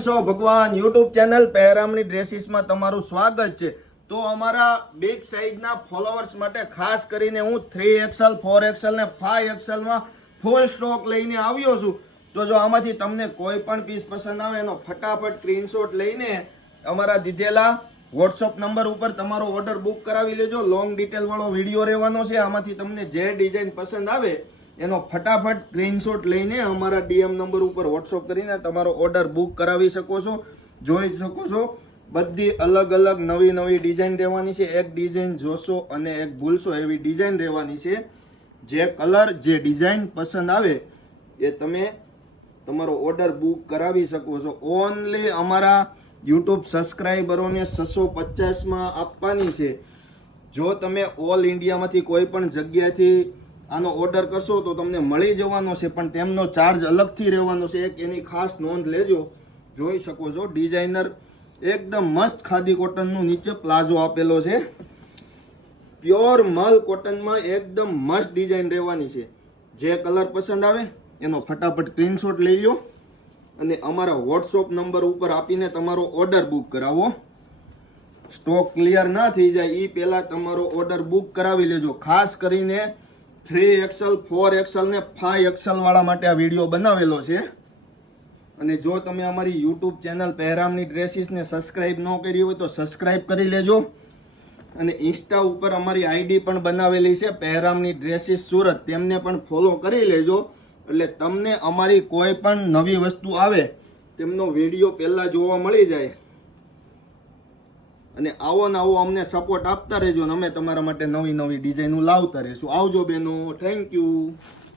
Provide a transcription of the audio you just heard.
ભગવાન YouTube channel પહેરામણી ડ્રેસીસમાં તમારું સ્વાગત છે। તો અમારા બિગ સાઇઝના ફોલોવર્સ માટે ખાસ કરીને હું 3XL 4XL ને 5XL માં ફૂલ સ્ટોક લઈને આવ્યો છું। તો જો આમાંથી તમને કોઈ પણ પીસ પસંદ આવે એનો ફટાફટ સ્ક્રીનશોટ લઈને અમારા દીધેલા વોટ્સઅપ નંબર ઉપર તમારો ઓર્ડર બુક કરાવી લેજો। લોંગ ડિટેલ વાળો વિડીયો રહેવાનો છે। આમાંથી તમને જે ડિઝાઇન પસંદ આવે એનો ફટાફટ સ્ક્રીનશોટ લઈને અમારા ડીએમ નંબર ઉપર વોટ્સઅપ કરીને તમારો ઓર્ડર બુક કરાવી શકો છો। જોઈ શકો છો બધી અલગ અલગ નવી નવી ડિઝાઇન રહેવાની છે। એક ડિઝાઇન જોશો અને એક ભૂલશો એવી ડિઝાઇન રહેવાની છે। જે કલર જે ડિઝાઇન પસંદ આવે એ તમે તમારો ઓર્ડર બુક કરાવી શકો છો। ઓનલી અમારા યુટ્યુબ સબસ્ક્રાઈબરોને 650માં આપવાની છે। જો તમે ઓલ ઇન્ડિયામાંથી કોઈ પણ જગ્યાથી આનો ઓર્ડર કરશો તો તમને મળી જવાનો છે, પણ તેમનો ચાર્જ અલગથી રહેવાનો છે। એક એની ખાસ નોંધ લેજો। જોઈ શકો છો ડિઝાઇનર એકદમ મસ્ત ખાદી કોટનનું નીચે પ્લાઝો આપેલો છે। પ્યોર મલ કોટનમાં એકદમ મસ્ત ડિઝાઇન રહેવાની છે। જે કલર પસંદ આવે એનો ફટાફટ સ્ક્રીનશોટ લઈ લો અને અમારા વોટ્સઅપ નંબર ઉપર આપીને તમારો ઓર્ડર બુક કરાવો। સ્ટોક ક્લિયર ના થઈ જાય એ પહેલાં તમારો ઓર્ડર બુક કરાવી લેજો। ખાસ કરીને 3XL 4XL ને 5XL વાળા માટે આ વિડીયો બનાવેલો છે। અને જો તમે અમારી યુટ્યુબ ચેનલ પહેરામણી ડ્રેસીસને સબસ્ક્રાઈબ ન કરી હોય તો સબસ્ક્રાઈબ કરી લેજો। અને ઇન્સ્ટા ઉપર અમારી આઈડી પણ બનાવેલી છે પહેરામણી ડ્રેસીસ સુરત, તેમને પણ ફોલો કરી લેજો। એટલે તમને અમારી કોઈ પણ નવી વસ્તુ આવે તેમનો વિડીયો પહેલાં જોવા મળી જાય। અને આવો ને આવો અમને સપોર્ટ આપતા રહેજો અને અમે તમારા માટે નવી નવી ડિઝાઇનો લાવતા રહીશું। આવજો બેનો, થેન્ક યુ।